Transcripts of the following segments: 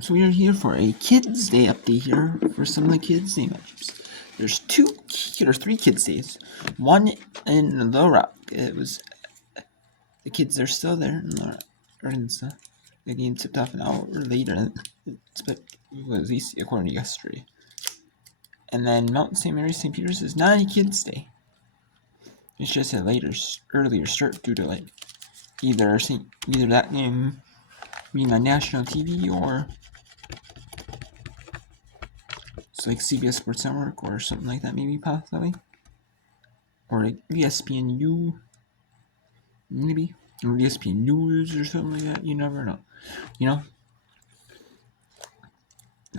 So we are here for a Kids Day update here for some of the Kids Day matchups. There's three Kids Days. One in the Rock. It was the kids are still there in the the game tipped off an hour later. But it was at least according to yesterday. And then Mountain St. Mary St. Peter's is not a Kids Day. It's just a earlier start due to either that game being on national TV or it's like CBS Sports Network or something like that, maybe possibly, or like ESPNU, maybe, or ESPN News or something like that. You never know,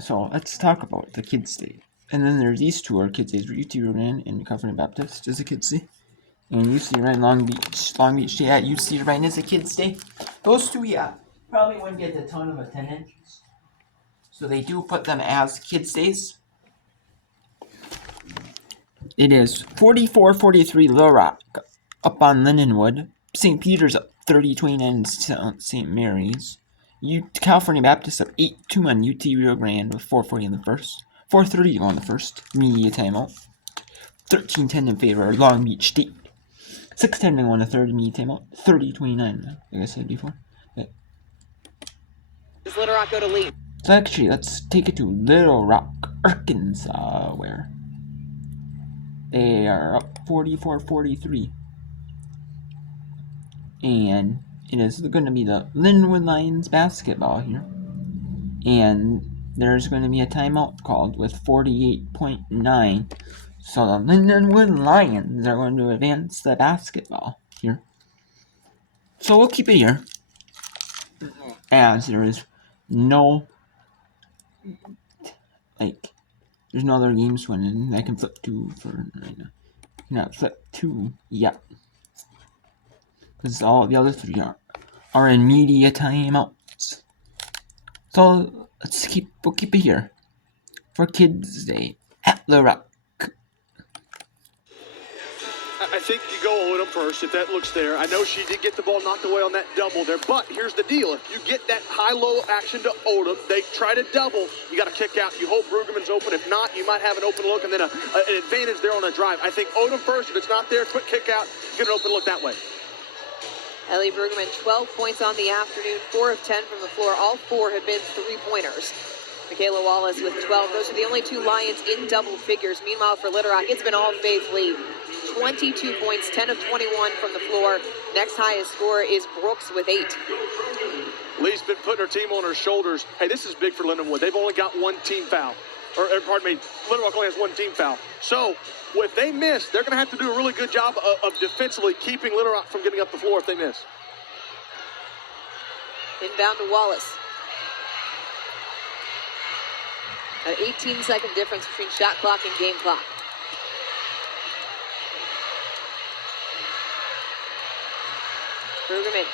So let's talk about the Kids Day. And then there's these two are Kids Days. UT Ryan and Covenant Baptist is a Kids Day, and UC Ryan Long Beach Day at UC Ryan is a Kids Day. Those two, probably wouldn't get a ton of attendance, so they do put them as Kids Days. It is 44-43 Little Rock up on Lindenwood. St. Peter's up 30-29 St. Mary's. California Baptist up 8-2 on UT Rio Grande with 4:40 in the first. 4:30 to go in the first. Media timeout. 13-10 in favor of Long Beach State. 6:10 to go in the third. Media timeout. 30-29, like I said before. Does Little Rock go to lead? So actually, let's take it to Little Rock, Arkansas, where they are up 44-43. And it is going to be the Lindenwood Lions basketball here. And there's going to be a timeout called with 48.9. So the Lindenwood Lions are going to advance the basketball here. So we'll keep it here, as there is no, there's no other games winning. I can flip to for right now. Cannot flip to yet, because all the other three are in media timeouts. So we'll keep it here for Kids Day at the Rock. I think you go Odom first if that looks there. I know she did get the ball knocked away on that double there, but here's the deal. If you get that high-low action to Odom, they try to double, you got to kick out. You hope Brueggemann's open. If not, you might have an open look and then an advantage there on a drive. I think Odom first. If it's not there, quick kick out, get an open look that way. Ellie Brueggemann, 12 points on the afternoon, 4 of 10 from the floor. All 4 have been three-pointers. Michaela Wallace with 12. Those are the only two Lions in double figures. Meanwhile, for Little Rock, it's been all Faith Lee. 22 points, 10 of 21 from the floor. Next highest scorer is Brooks with 8. Lee's been putting her team on her shoulders. Hey, this is big for Lindenwood. They've only got one team foul. Pardon me, Little Rock only has one team foul. So, if they miss, they're going to have to do a really good job of defensively keeping Little Rock from getting up the floor if they miss. Inbound to Wallace. An 18-second difference between shot clock and game clock. Brueggemann.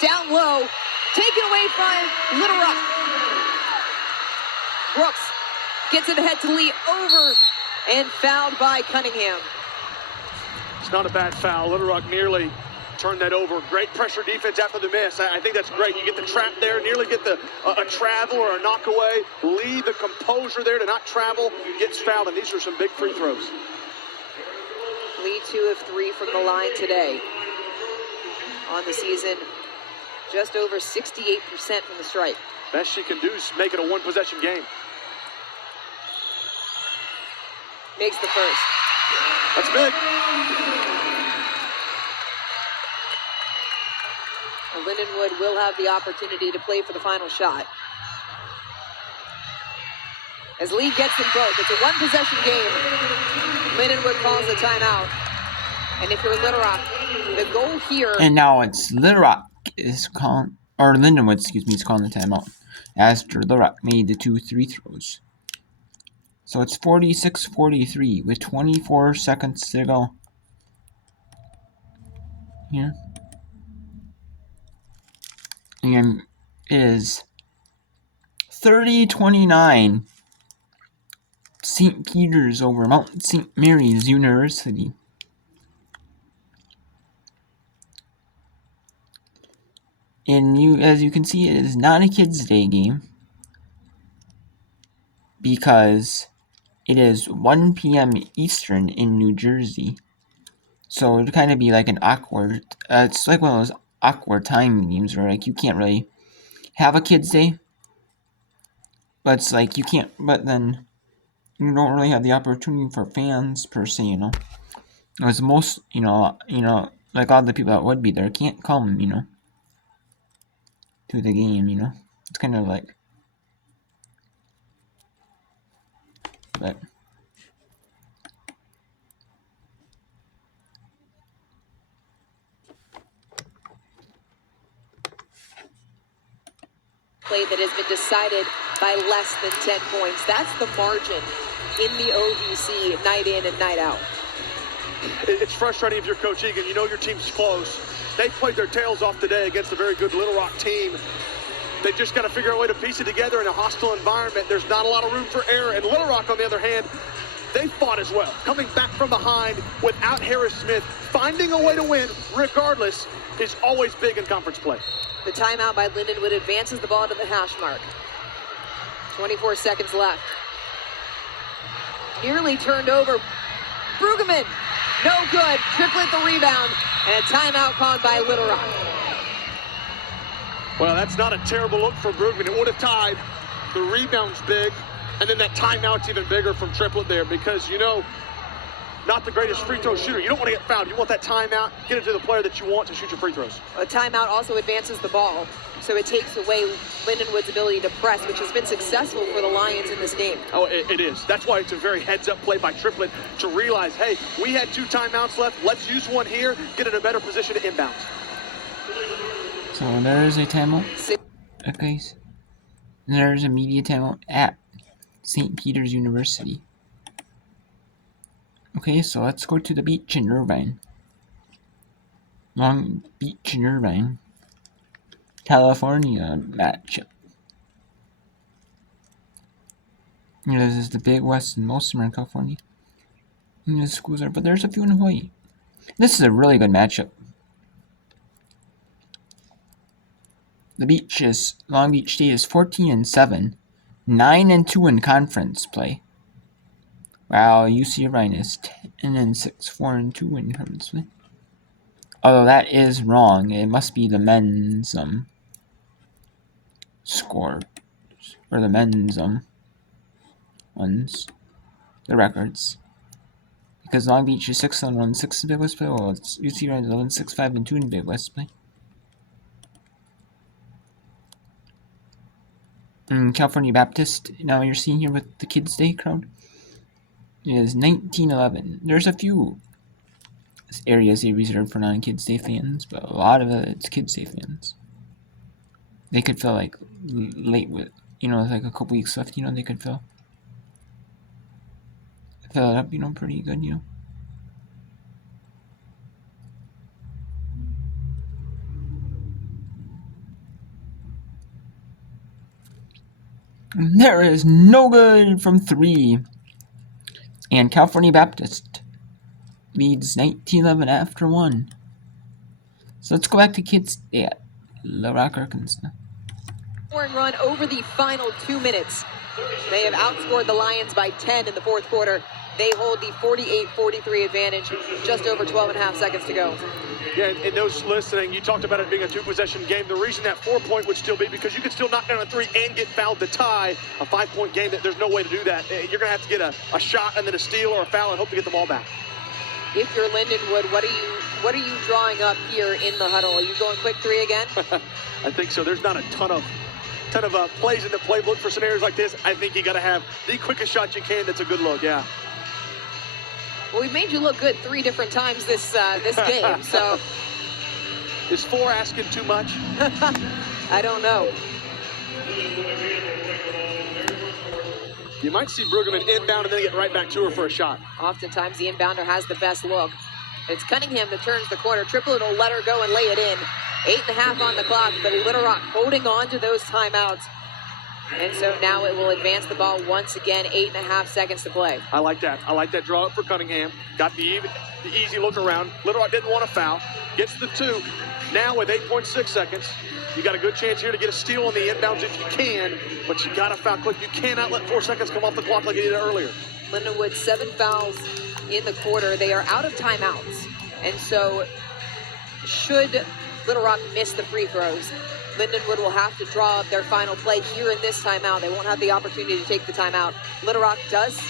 Down low. Taken away from Little Rock. Brooks gets it ahead to Lee, over and fouled by Cunningham. It's not a bad foul. Little Rock nearly turned that over. Great pressure defense after the miss. I think that's great. You get the trap there, nearly get a travel or a knock away. Lee, the composure there to not travel, gets fouled, and these are some big free throws. Lee 2 of 3 from the line today. On the season, just over 68% from the stripe. Best she can do is make it a one-possession game. Makes the first. That's big. Lindenwood will have the opportunity to play for the final shot. As Lee gets them both, it's a one-possession game. Lindenwood calls the timeout. And if you're Little Rock, the goal here... And now it's Little Rock is calling... Or Lindenwood, is calling the timeout. After Little Rock made the 2 free throws. So it's 46-43 with 24 seconds to go. Here. And it is 30-29 St. Peter's over Mount St. Mary's University. And as you can see, it is not a Kids Day game because it is 1 p.m. Eastern in New Jersey. So it'd kind of be like an awkward, it's like one of those awkward time games where like you can't really have a Kids Day, but it's like you can't, but then you don't really have the opportunity for fans per se, you know. Because most, like all the people that would be there can't come, to the game, It's kind of like, but play that has been decided by less than 10 points. That's the margin in the OVC night in and night out. It's frustrating if you're Coach Egan. You know your team's close. They played their tails off today against a very good Little Rock team. They just got to figure out a way to piece it together in a hostile environment. There's not a lot of room for error. And Little Rock, on the other hand, they fought as well. Coming back from behind without Harris Smith, finding a way to win regardless is always big in conference play. The timeout by Lindenwood advances the ball to the hash mark. 24 seconds left. Nearly turned over. Brueggemann, no good. Triplett the rebound, and a timeout called by Little Rock. Well, that's not a terrible look for Brueggemann. It would have tied. The rebound's big, and then that timeout's even bigger from Triplett there because, not the greatest free throw shooter. You don't want to get fouled. You want that timeout, get it to the player that you want to shoot your free throws. A timeout also advances the ball, so it takes away Lindenwood's ability to press, which has been successful for the Lions in this game. Oh, it is. That's why it's a very heads-up play by Triplett to realize, hey, we had 2 timeouts left. Let's use one here, get in a better position to inbound. So there is a timeout. Okay. There is a media timeout at St. Peter's University. Okay, so let's go to the beach in Irvine. Long Beach in Irvine, California matchup. This is the Big West and most of them are in California. The schools are, but there's a few in Hawaii. This is a really good matchup. Long Beach State is 14-7, 9-2 in conference play. While UC Irvine is 10-6, 4-2 in conference play. Although that is wrong, it must be the men's score or the men's ones, the records. Because Long Beach is 6-1, 6 in Big West play. Well, it's UC Irvine is 11-6, 5-2 in Big West play. California Baptist, now you're seeing here with the Kids Day crowd, is 19-11. There's a few areas they reserve for non-Kids Day fans, but a lot of it's Kids Day fans. They could feel like late with, like a couple weeks left, they could fill it up, pretty good, There is no good from 3. And California Baptist leads 19-11 after 1. So let's go back to Kids Day at Little Rock, Arkansas. Run over the final 2 minutes. They have outscored the Lions by 10 in the fourth quarter. They hold the 48-43 advantage, just over 12 and a half seconds to go. Yeah, and those listening, you talked about it being a 2-possession game. The reason that 4-point would still be because you could still knock down a 3 and get fouled to tie a 5-point game. That there's no way to do that. You're going to have to get a shot and then a steal or a foul and hope to get the ball back. If you're Lindenwood, what are you drawing up here in the huddle? Are you going quick 3 again? I think so. There's not a ton of plays in the playbook for scenarios like this. I think you got to have the quickest shot you can. That's a good look. Yeah. Well, we've made you look good 3 different times this game, so. Is 4 asking too much? I don't know. You might see Brueggemann inbound and then get right back to her for a shot. Oftentimes the inbounder has the best look. It's Cunningham that turns the corner. Triplett will let her go and lay it in. 8.5 on the clock, but Little Rock holding on to those timeouts. And so now it will advance the ball once again, 8.5 seconds to play. I like that. I like that draw up for Cunningham. Got the easy look around. Little Rock didn't want to foul. Gets the 2. Now with 8.6 seconds. You got a good chance here to get a steal on the inbounds if you can, but you got to foul quick. You cannot let 4 seconds come off the clock like you did earlier. Lindenwood, 7 fouls in the quarter. They are out of timeouts. And so should Little Rock miss the free throws, Lindenwood will have to draw up their final play here in this timeout. They won't have the opportunity to take the timeout. Little Rock does,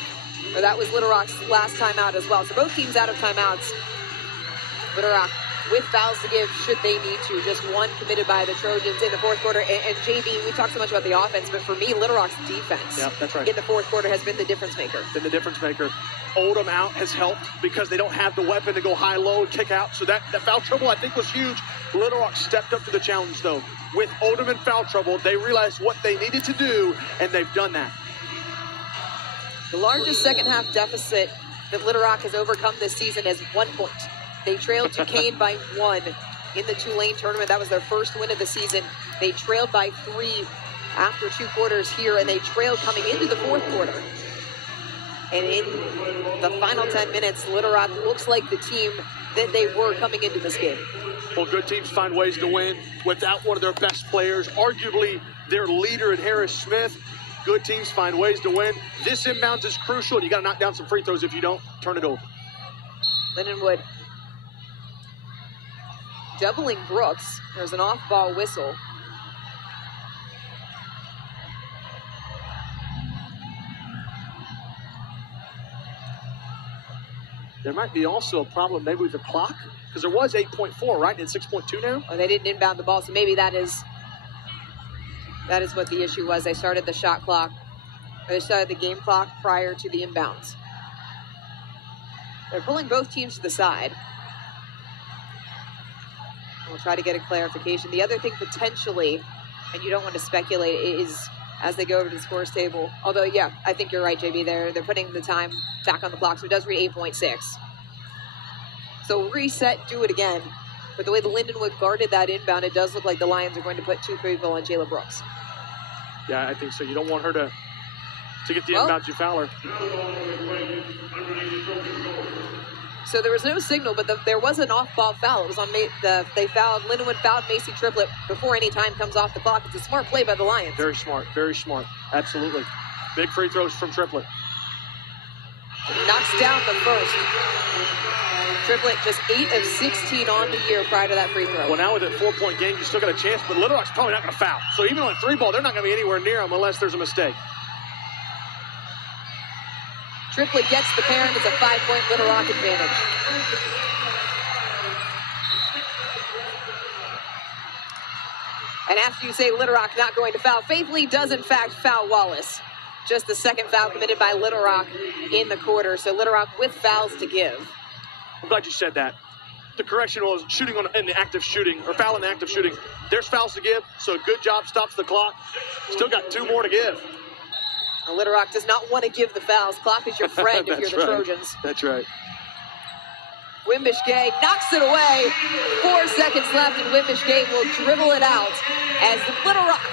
or that was Little Rock's last timeout as well. So both teams out of timeouts. Little Rock with fouls to give should they need to. Just one committed by the Trojans in the fourth quarter. And JB, we talked so much about the offense, but for me, Little Rock's defense that's right. in the fourth quarter has been the difference maker. Oldham out has helped because they don't have the weapon to go high-low and kick out. So that foul trouble, I think, was huge. Little Rock stepped up to the challenge, though. With Oldham in foul trouble, they realized what they needed to do, and they've done that. The largest second-half deficit that Little Rock has overcome this season is 1 point. They trailed Duquesne by 1 in the Tulane tournament. That was their first win of the season. They trailed by 3 after 2 quarters here, and they trailed coming into the fourth quarter. And in the final 10 minutes, Little Rock looks like the team that they were coming into this game. Well, good teams find ways to win without one of their best players, arguably their leader in Harris Smith. Good teams find ways to win. This inbounds is crucial. You got to knock down some free throws. If you don't, turn it over. Lindenwood doubling Brooks. There's an off-ball whistle. There might be also a problem maybe with the clock, because there was 8.4, right? And it's 6.2 now? Oh, they didn't inbound the ball, so maybe that is what the issue was. They started the shot clock, or they started the game clock prior to the inbounds. They're pulling both teams to the side. We'll try to get a clarification. The other thing potentially, and you don't want to speculate, is as they go over to the scores table. Although, yeah, I think you're right, JB. They're putting the time back on the clock, so it does read 8.6. So reset, do it again. But the way the Lindenwood guarded that inbound, it does look like the Lions are going to put 2 people on Jayla Brooks. Yeah, I think so. You don't want her to get the inbounds, you foul her. So there was no signal, but there was an off-ball foul. It was on Lindenwood fouled Macy Triplett before any time comes off the clock. It's a smart play by the Lions. Very smart, very smart. Absolutely. Big free throws from Triplett. Knocks down the first. Triplett just 8 of 16 on the year prior to that free throw. Well, now with a 4-point game, you still got a chance, but Little Rock's probably not going to foul. So even on a 3-ball, they're not going to be anywhere near them unless there's a mistake. Triplett gets the pair, and it's a 5-point Little Rock advantage. And after you say Little Rock not going to foul, Faith Lee does in fact foul Wallace. Just the second foul committed by Little Rock in the quarter. So Little Rock with fouls to give. I'm glad you said that. The correction was shooting in the active shooting, or foul in the active shooting. There's fouls to give, so a good job stops the clock. Still got 2 more to give. Little Rock does not want to give the fouls. Clock is your friend if you're the Trojans. That's right. Wimbish Gay knocks it away. 4 seconds left, and Wimbish Gay will dribble it out as Little Rock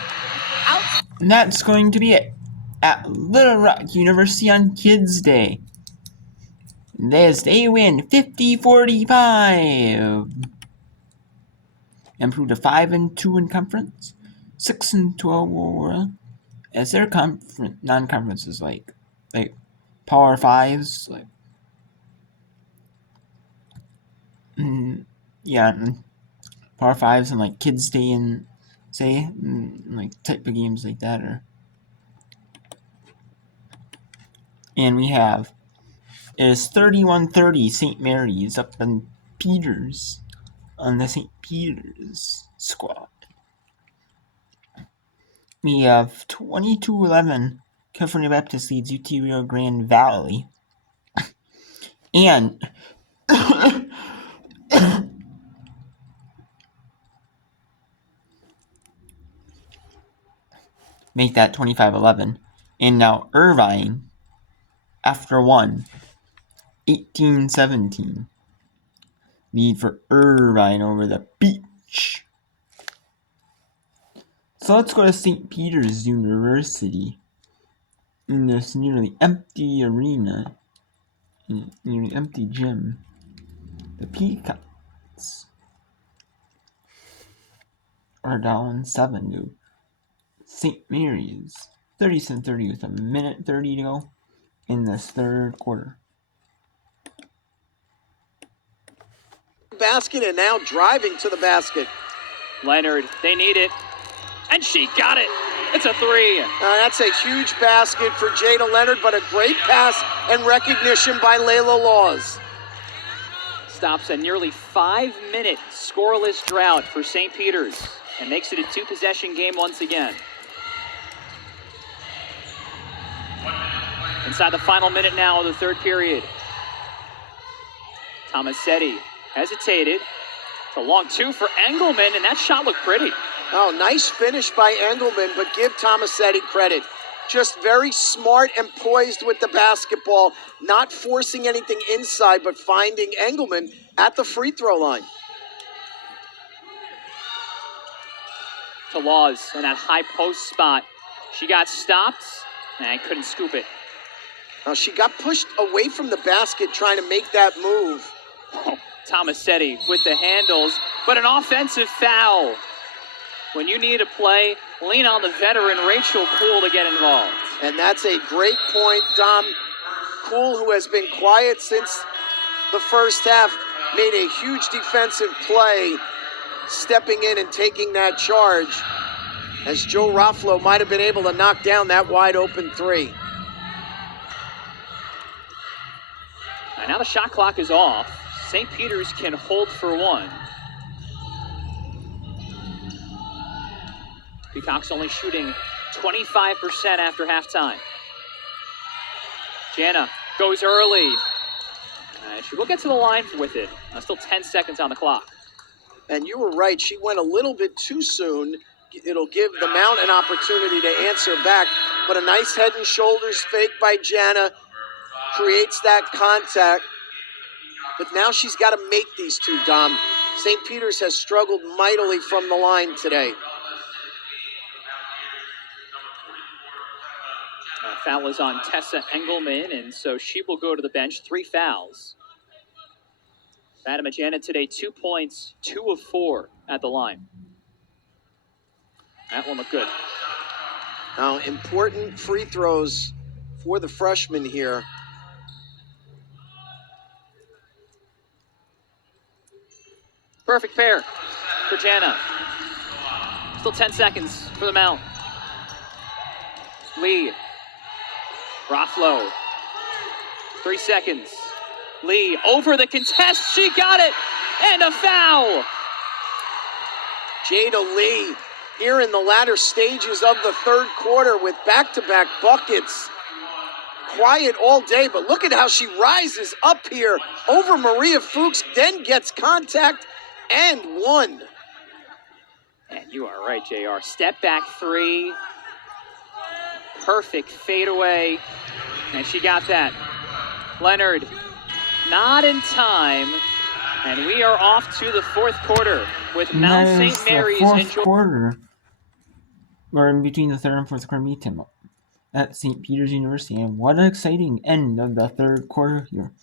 out. And that's going to be it at Little Rock University on Kids Day. As they win 50-45. Improved to 5-2 in conference, 6-12 as their non-conference is like Power Fives, Power Fives and like Kids Day and like type of games like that and we have it is 31-30 St. Mary's up in Peters on the St. Peter's squad. We have 22-11 California Baptist leads UT Rio Grande Valley. And make that 25-11. And now Irvine, after 18-17. Lead for Irvine over the Beach. So let's go to St. Peter's University. In this nearly empty arena, nearly empty gym, the Peacocks are down 7 to St. Mary's. 37-30 with a minute 30 to go in this third quarter. Basket and now driving to the basket. Leonard, they need it. And she got it. It's a three. That's a huge basket for Jada Leonard, but a great pass and recognition by Layla Laws. Stops a nearly 5-minute scoreless drought for St. Peter's and makes it a 2-possession game once again. Inside the final minute now of the third period. Tomasetti hesitated. It's a long two for Engelman, and that shot looked pretty. Oh, nice finish by Engelman, but give Tomasetti credit. Just very smart and poised with the basketball, not forcing anything inside, but finding Engelman at the free throw line. To Laws in that high post spot. She got stopped and couldn't scoop it. Now she got pushed away from the basket trying to make that move. Oh, Tomasetti with the handles, but an offensive foul. When you need a play, lean on the veteran Rachel Kuhl to get involved. And that's a great point, Dom. Kuhl, who has been quiet since the first half, made a huge defensive play, stepping in and taking that charge, as Joe Ruffalo might have been able to knock down that wide open three. And now the shot clock is off. St. Peter's can hold for one. Peacock's only shooting 25% after halftime. Jana goes early. She will get to the line with it. Still 10 seconds on the clock. And you were right. She went a little bit too soon. It'll give the Mount an opportunity to answer back. But a nice head and shoulders fake by Jana creates that contact. But now she's got to make these two, Dom. St. Peter's has struggled mightily from the line today. Foul is on Tessa Engelman, and so she will go to the bench. 3 fouls. Fatima Jana today, 2 points, 2 of 4 at the line. That one looked good. Now, important free throws for the freshman here. Perfect pair for Jana. Still 10 seconds for the Mount. Lee. Ruffalo. 3 seconds. Lee over the contest. She got it. And a foul. Jada Lee here in the latter stages of the third quarter with back-to-back buckets. Quiet all day, but look at how she rises up here over Maria Fuchs, then gets contact and one. And you are right, JR. Step back 3. Perfect fadeaway. And she got that. Leonard, not in time. And we are off to the fourth quarter with Mount St. Mary's. The fourth quarter. We're in between the third and fourth quarter meet him at St. Peter's University. And what an exciting end of the third quarter here.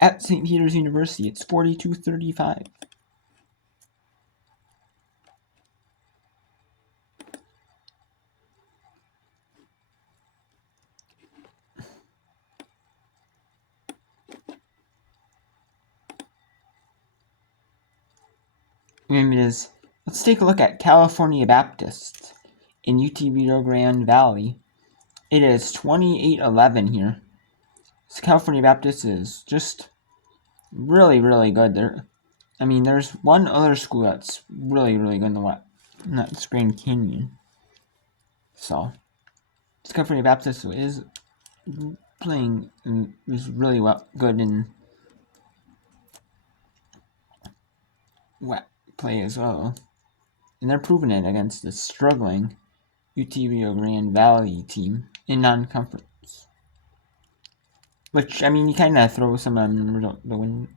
At St. Peter's University, it's 42-35. Let's take a look at California Baptist in UT Rio Grande Valley. It is 28-11 here. So California Baptist is just really, really good. There's one other school that's really, really good in the West, and that's Grand Canyon. So California Baptist is playing is really good in wet play as well. And they're proving it against the struggling UT Rio Grande Valley team in non-conference. Which, you kind of throw some of them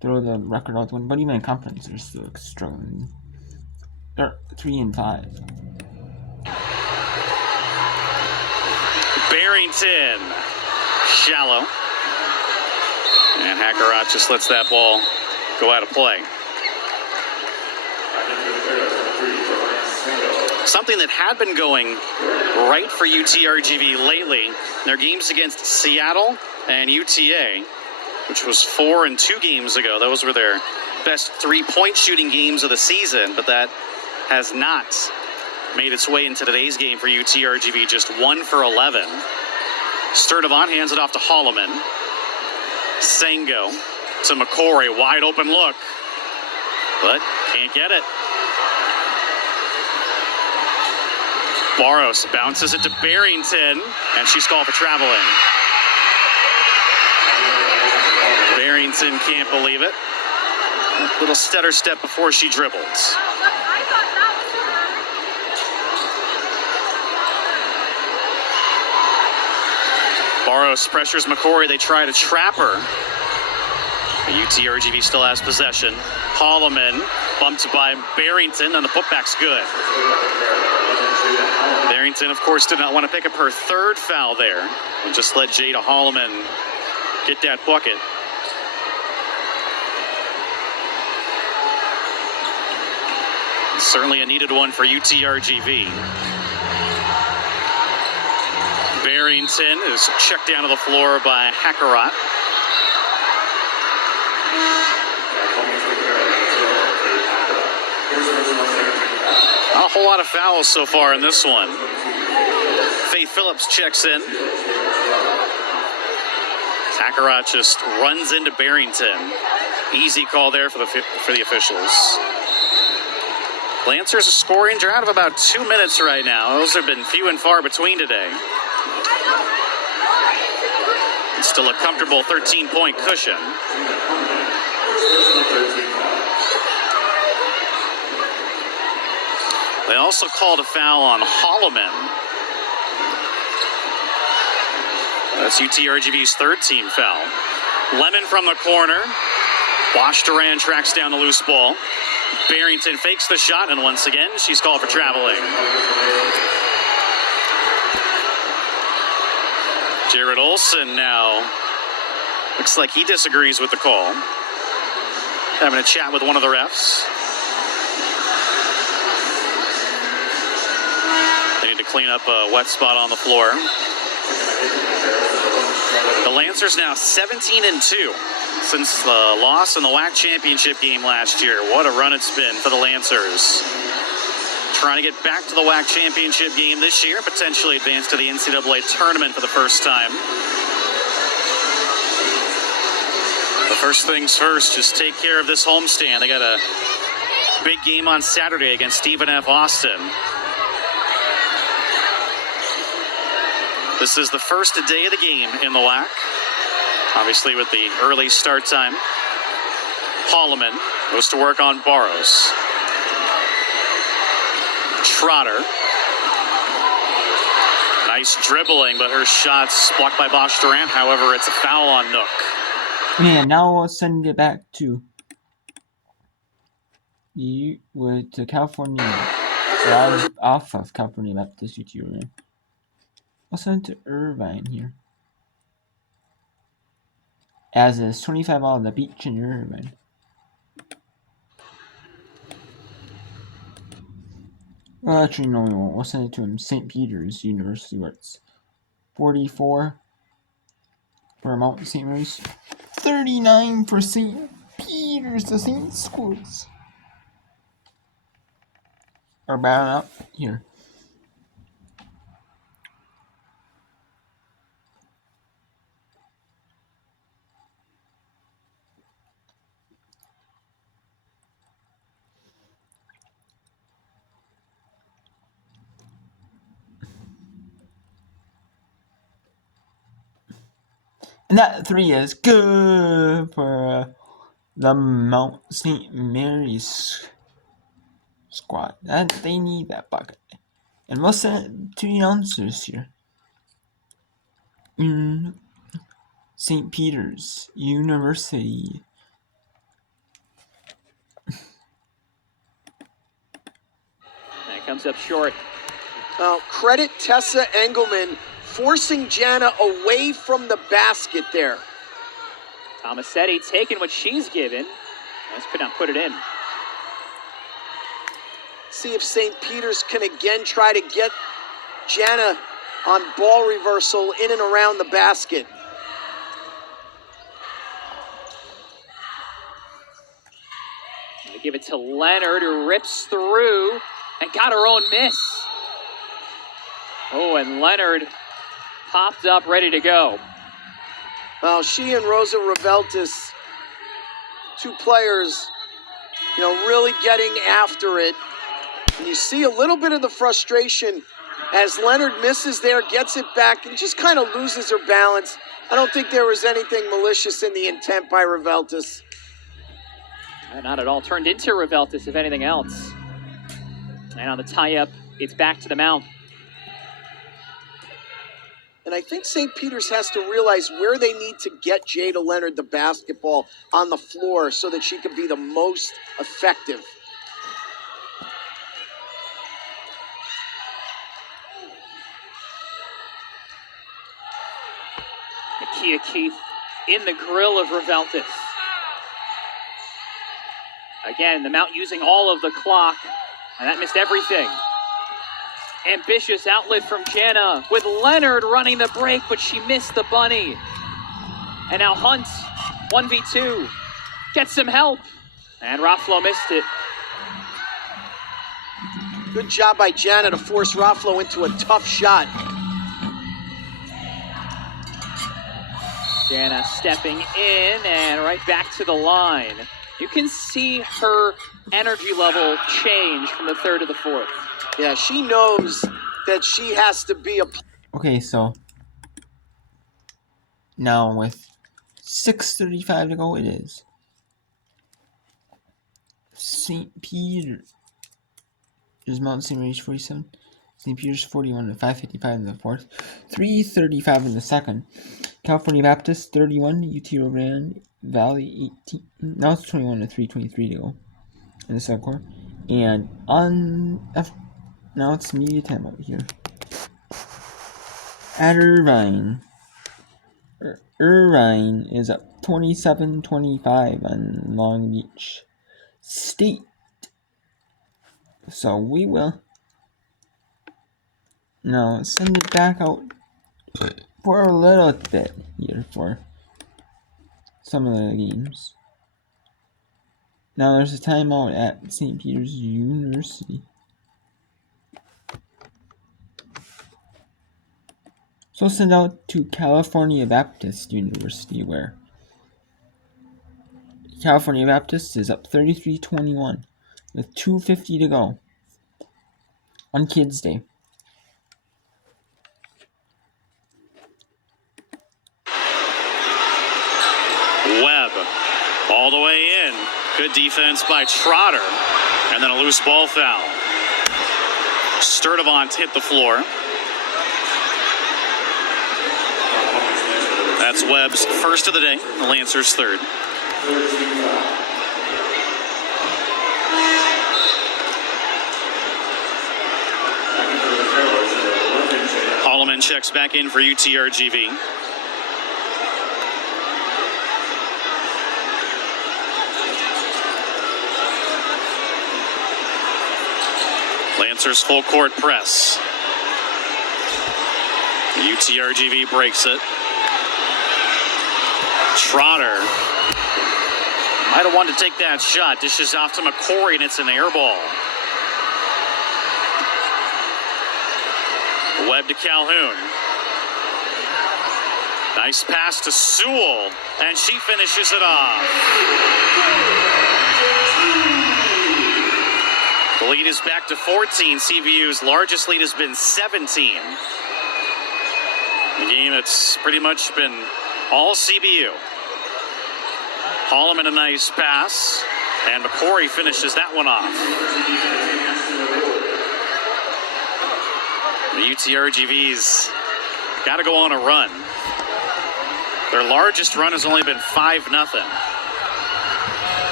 throw the record out the window, but even in conference, they're still struggling. They're 3-5. Barrington, shallow. And Hackerat just lets that ball go out of play. something that had been going right for UTRGV lately. Their games against Seattle and UTA, which was 4 and 2 games ago. Those were their best 3-point shooting games of the season, but that has not made its way into today's game for UTRGV. Just 1 for 11. Sturdivant hands it off to Holloman. Sango to McCory, wide open look, but can't get it. Barros bounces it to Barrington, and she's called for traveling. Barrington can't believe it. Little stutter step before she dribbles. Barros pressures McCory. They try to trap her. The UTRGV still has possession. Holloman bumped by Barrington, and the putback's good. Barrington, of course, did not want to pick up her 3rd foul there and just let Jada Holloman get that bucket. Certainly a needed one for UTRGV. Barrington is checked down to the floor by Hackerott. Not a whole lot of fouls so far in this one. Faith Phillips checks in. Hackerott just runs into Barrington. Easy call there for the officials. Lancers a scoring drought of about 2 minutes right now. Those have been few and far between today. It's still a comfortable 13-point cushion. They also called a foul on Holloman. That's UTRGV's 3rd team foul. Lemon from the corner. Bosch Duran tracks down the loose ball. Barrington fakes the shot, and once again, she's called for traveling. Jared Olson now looks like he disagrees with the call. Having a chat with one of the refs. They need to clean up a wet spot on the floor. The Lancers now 17 and 2 since the loss in the WAC championship game last year. What a run it's been for the Lancers. Trying to get back to the WAC championship game this year, potentially advance to the NCAA tournament for the first time. But first things first, just take care of this homestand. They got a big game on Saturday against Stephen F. Austin. This is the first day of the game in the WAC. Obviously with the early start time. Holloman goes to work on Barros. Trotter. Nice dribbling, but her shot's blocked by Bosch Durant. However, it's a foul on Nook. Yeah, now we'll send it back to California. Off of California Baptist UTRGV. I'll send it to Irvine here. As is 25 on the beach in Irvine. Well, actually, no, we won't. We'll send it to him. St. Peter's University, where it's 44 for Mount St. Mary's. 39 for St. Peter's, the St. Schools. Are bound up here. And that 3 is good for the Mount St. Mary's squad. That they need that bucket. And we'll send it to the announcers here. In St. Peter's University. And it comes up short. Now, credit Tessa Engelman forcing Jana away from the basket there. Tomasetti taking what she's given. Just could not put it in. see if St. Peter's can again try to get Jana on ball reversal in and around the basket. They give it to Leonard, who rips through and got her own miss. Oh, and Leonard popped up, ready to go. Well, she and Rosa Reveltis, two players, really getting after it. And you see a little bit of the frustration as Leonard misses there, gets it back, and just kind of loses her balance. I don't think there was anything malicious in the intent by Reveltis. Not at all. Turned into Reveltis, if anything else. And on the tie-up, it's back to the Mount. And I think St. Peter's has to realize where they need to get Jada Leonard the basketball on the floor so that she can be the most effective. Nakia Keith in the grill of Reveltis. Again, the Mount using all of the clock, and that missed everything. Ambitious outlet from Jana with Leonard running the break, but she missed the bunny. And now Hunt, 1v2, gets some help, and Raffalo missed it. Good job by Jana to force Raffalo into a tough shot. Jana stepping in and right back to the line. You can see her energy level change from the third to the fourth. Yeah, she knows that she has to be a... Okay, so now with 6:35 to go, it is St. Peter's Mount St. Mary's 47, St. Peter's 41 and 5:55 in the fourth, 3:35 in the second. California Baptist 31, UT Rio Grande Valley 18. Now it's 21 to 3:23 to go in the second quarter. And now it's media time out here. At Irvine is up 27-25 on Long Beach State. So we will now send it back out for a little bit here for some of the games. Now there's a timeout at St. Peter's University. So send out to California Baptist University, where California Baptist is up 33-21 with 2:50 to go on Kids Day. Webb all the way in. Good defense by Trotter. And then a loose ball foul. Sturdivant hit the floor. That's Webb's first of the day. The Lancers' third. Holloman checks back in for UTRGV. Lancers full court press. UTRGV breaks it. Trotter might have wanted to take that shot. Dishes off to McCory, and it's an air ball. Webb to Calhoun. Nice pass to Sewell, and she finishes it off. The lead is back to 14. CBU's largest lead has been 17. A game that's pretty much been all CBU. Holloman a nice pass, and McCory finishes that one off. The UTRGV's got to go on a run. Their largest run has only been 5-0.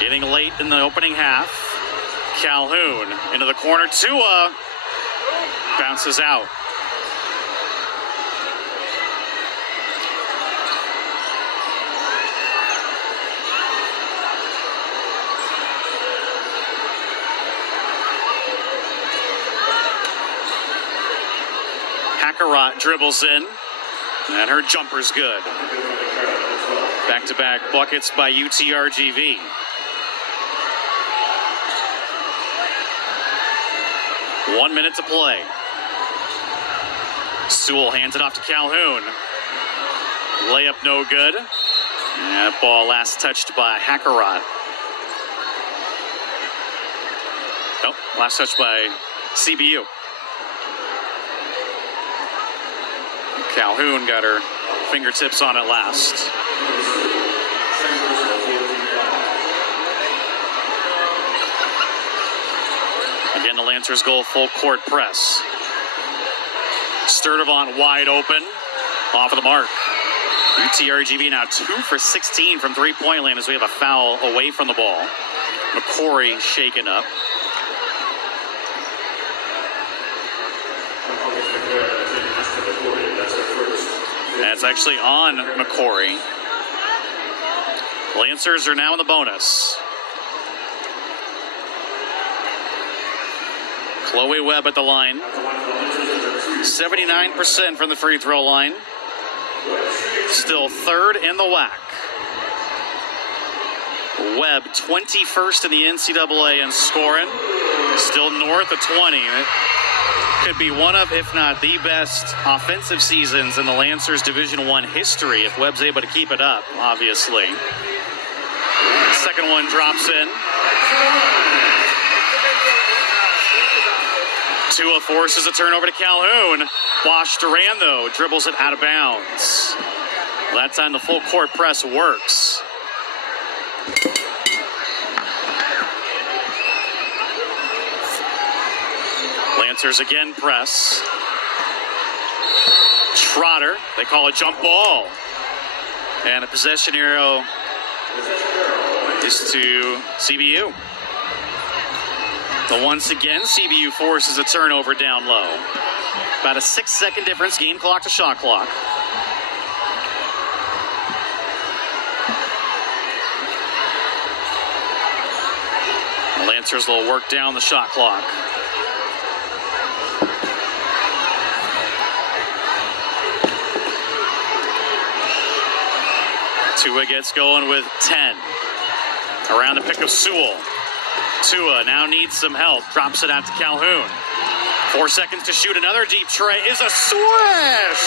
Getting late in the opening half. Calhoun into the corner. Tua bounces out. Hackerot dribbles in, and her jumper's good. Back-to-back buckets by UTRGV. One minute to play. Sewell hands it off to Calhoun. Layup no good. And that ball last touched by Hackerot. Nope, last touched by CBU. Calhoun got her fingertips on it last. Again, the Lancers go full court press. Sturdivant wide open, off of the mark. UTRGV now 2 for 16 from three-point land as we have a foul away from the ball. McCory shaken up. That's actually on McCory. Lancers are now in the bonus. Chloe Webb at the line. 79% from the free throw line. Still third in the WAC. Webb 21st in the NCAA in scoring. Still north of 20. It could be one of, if not the best offensive seasons in the Lancers Division I history if Webb's able to keep it up, obviously. The second one drops in. Tua forces a turnover to Calhoun. Bosch Duran, though, dribbles it out of bounds. Well, that time the full court press works. Lancers again press. Trotter, they call a jump ball. And a possession arrow is to CBU. But once again, CBU forces a turnover down low. About a 6-second difference, game clock to shot clock. The Lancers will work down the shot clock. Tua gets going with 10. Around the pick of Sewell. Tua now needs some help. Drops it out to Calhoun. 4 seconds to shoot. Another deep tray is a swish!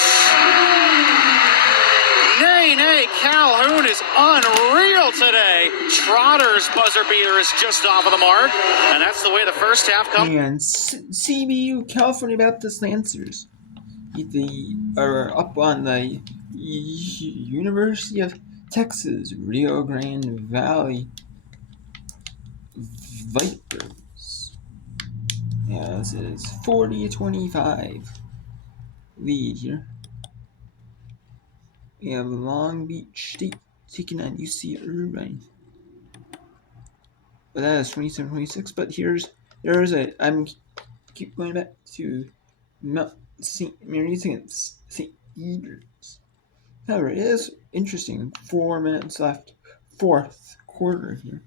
Nay, Calhoun is unreal today. Trotter's buzzer beater is just off of the mark. And that's the way the first half comes. And CBU, California Baptist Lancers, are up on the University of Texas, Rio Grande Valley Vipers. Yeah, this is 40-25 lead here. We have Long Beach State taking on UC Irvine. But that is 27-26. But I'm keep going back to Mount St. Mary's against St. Edwards. However, it is interesting. 4 minutes left, fourth quarter here.